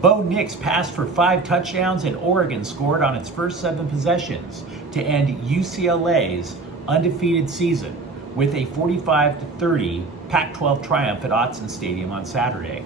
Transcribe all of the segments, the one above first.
Bo Nix passed for 5 touchdowns and Oregon scored on its first 7 possessions to end UCLA's undefeated season with a 45-30 Pac-12 triumph at Autzen Stadium on Saturday.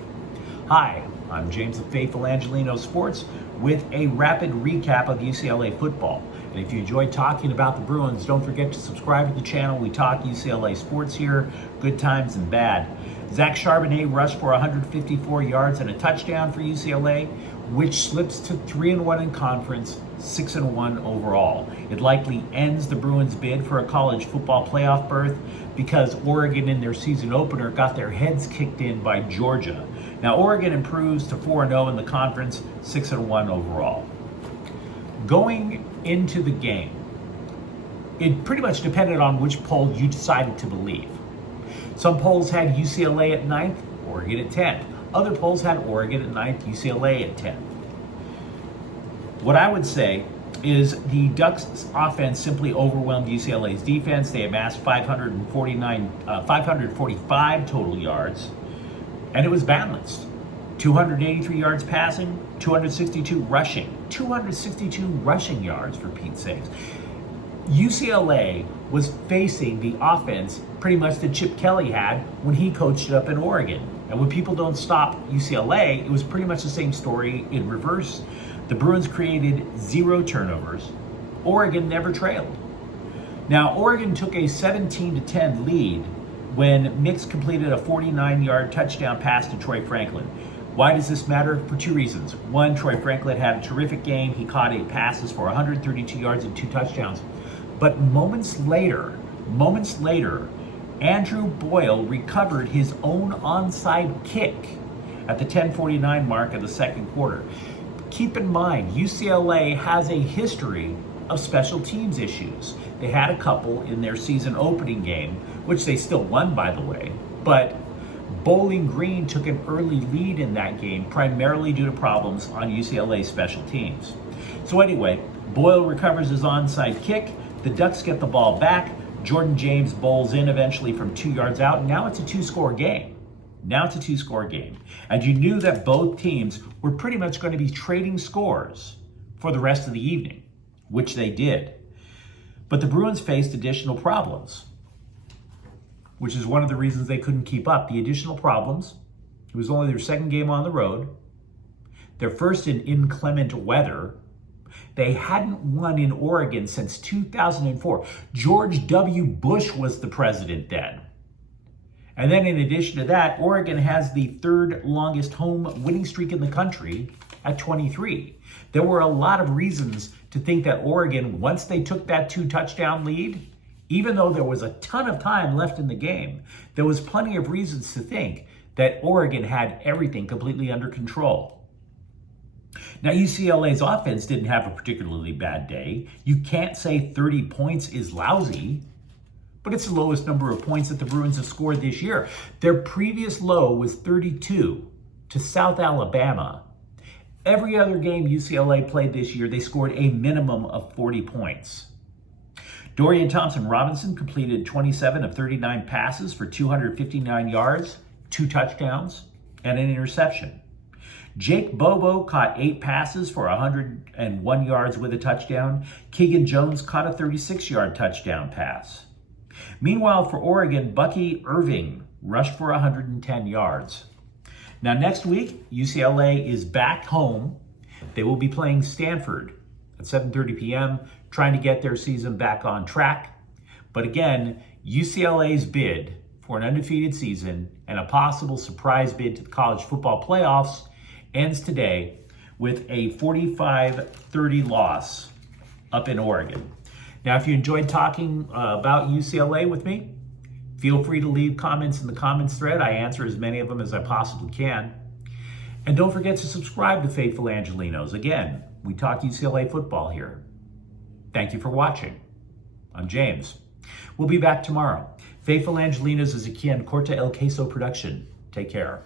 Hi, I'm James the Faithful Angelino Sports with a rapid recap of UCLA football. And if you enjoyed talking about the Bruins, don't forget to subscribe to the channel. We talk UCLA sports here, good times and bad. Zach Charbonnet rushed for 154 yards and a touchdown for UCLA, which slips to 3-1 in conference, 6-1 overall. It likely ends the Bruins' bid for a college football playoff berth because Oregon in their season opener got their heads kicked in by Georgia. Now Oregon improves to 4-0 in the conference, 6-1 overall. Going into the game, it pretty much depended on which poll you decided to believe. Some polls had UCLA at 9th, Oregon at 10th. Other polls had Oregon at 9th, UCLA at 10th. What I would say is the Ducks' offense simply overwhelmed UCLA's defense. They amassed 545 total yards, and it was balanced. 283 yards passing, 262 rushing. 262 rushing yards, for Pete's sakes. UCLA was facing the offense pretty much that Chip Kelly had when he coached it up in Oregon. And when people don't stop UCLA, it was pretty much the same story in reverse. The Bruins created 0 turnovers. Oregon never trailed. Now, Oregon took a 17-10 lead when Nix completed a 49-yard touchdown pass to Troy Franklin. Why does this matter? For 2 reasons. One, Troy Franklin had a terrific game. He caught 8 passes for 132 yards and 2 touchdowns. But moments later, Andrew Boyle recovered his own onside kick at the 10:49 mark of the second quarter. Keep in mind, UCLA has a history of special teams issues. They had a couple in their season opening game, which they still won, by the way, but Bowling Green took an early lead in that game, primarily due to problems on UCLA's special teams. So anyway, Boyle recovers his onside kick. The Ducks get the ball back. Jordan James bowls in eventually from 2 yards out. And now it's a 2-score game. And you knew that both teams were pretty much going to be trading scores for the rest of the evening, which they did. But the Bruins faced additional problems, which is one of the reasons they couldn't keep up. The additional problems, it was only their second game on the road, their first in inclement weather. They hadn't won in Oregon since 2004. George W. Bush was the president then. And then in addition to that, Oregon has the 3rd longest home winning streak in the country at 23. There were a lot of reasons to think that Oregon, once they took that 2-touchdown lead, even though there was a ton of time left in the game, there was plenty of reasons to think that Oregon had everything completely under control. Now, UCLA's offense didn't have a particularly bad day. You can't say 30 points is lousy, but it's the lowest number of points that the Bruins have scored this year. Their previous low was 32 to South Alabama. Every other game UCLA played this year, they scored a minimum of 40 points. Dorian Thompson-Robinson completed 27 of 39 passes for 259 yards, 2 touchdowns, and an interception. Jake Bobo caught 8 passes for 101 yards with a touchdown. Keegan Jones caught a 36-yard touchdown pass. Meanwhile, for Oregon, Bucky Irving rushed for 110 yards. Now, next week, UCLA is back home. They will be playing Stanford at 7:30 p.m., trying to get their season back on track. But again, UCLA's bid for an undefeated season and a possible surprise bid to the college football playoffs ends today with a 45-30 loss up in Oregon. Now, if you enjoyed talking about UCLA with me, feel free to leave comments in the comments thread. I answer as many of them as I possibly can. And don't forget to subscribe to Faithful Angelinos. Again, we talk UCLA football here. Thank you for watching. I'm James. We'll be back tomorrow. Faithful Angelinos is a Quien Corta El Queso production. Take care.